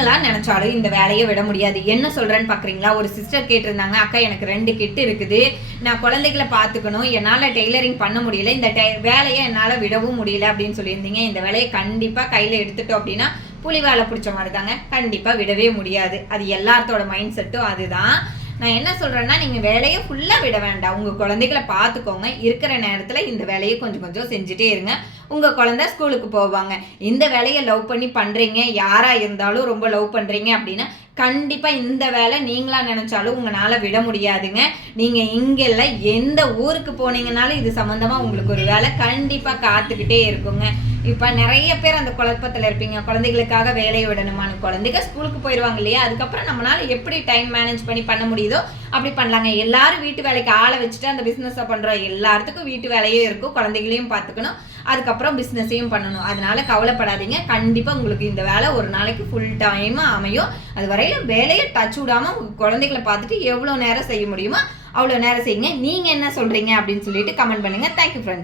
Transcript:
நீங்களா நினைச்சாலும் இந்த வேலையை விட முடியாது. என்ன சொல்றேன்னு பாக்குறீங்களா? ஒரு சிஸ்டர் கேட்டிருந்தாங்க, அக்கா எனக்கு 2 கிட் இருக்குது, நான் குழந்தைகளை பார்த்துக்கணும், என்னால் டெய்லரிங் பண்ண முடியல, இந்த வேலையை என்னால் விடவும் முடியல அப்படின்னு சொல்லியிருந்தீங்க. இந்த வேலையை கண்டிப்பாக கையில் எடுத்துட்டோம் அப்படின்னா புலி வேலை பிடிச்ச மாதிரி தாங்க, கண்டிப்பாக விடவே முடியாது. அது எல்லாத்தோட மைண்ட் செட்டும் அதுதான். நான் என்ன சொல்கிறேன்னா, நீங்கள் வேலையை ஃபுல்லாக விட வேண்டாம், உங்கள் குழந்தைகளை பார்த்துக்கோங்க. இருக்கிற நேரத்தில் இந்த வேலையை கொஞ்சம் கொஞ்சம் செஞ்சுட்டே இருங்க. உங்கள் குழந்தை ஸ்கூலுக்கு போவாங்க. இந்த வேலையை லவ் பண்ணி பண்ணுறீங்க, யாராக இருந்தாலும் ரொம்ப லவ் பண்ணுறீங்க அப்படின்னா கண்டிப்பாக இந்த வேலை நீங்களாக நினச்சாலும் உங்களால் விட முடியாதுங்க. நீங்கள் இங்கே இல்லை, எந்த ஊருக்கு போனீங்கனாலும் இது சம்மந்தமாக உங்களுக்கு ஒரு வேலை கண்டிப்பாக காத்துக்கிட்டே இருக்குங்க. இப்போ நிறைய பேர் அந்த குழப்பத்தில் இருப்பீங்க, குழந்தைகளுக்காக வேலையை விடணுமான்னு. குழந்தைங்க ஸ்கூலுக்கு போயிடுவாங்க இல்லையா, அதுக்கப்புறம் நம்மளால எப்படி டைம் மேனேஜ் பண்ணி முடியுதோ அப்படி பண்ணலாங்க. எல்லாரும் வீட்டு வேலைக்கு ஆளை வச்சுட்டு அந்த பிஸ்னஸை பண்ணுறோம். எல்லாத்துக்கும் வீட்டு வேலையும் இருக்கும், குழந்தைகளையும் பார்த்துக்கணும், அதுக்கப்புறம் பிஸ்னஸையும் பண்ணணும். அதனால கவலைப்படாதீங்க, கண்டிப்பாக உங்களுக்கு இந்த வேலை ஒரு நாளைக்கு ஃபுல் டைமாக அமையும். அது வரையில் வேலையை டச் விடாமல் உங்கள் குழந்தைகளை பார்த்துட்டு எவ்வளோ நேரம் செய்ய முடியுமோ அவ்வளோ நேரம் செய்யுங்க. நீங்கள் என்ன சொல்கிறீங்க அப்படின்னு சொல்லிட்டு கமெண்ட் பண்ணுங்கள். Thank you friends.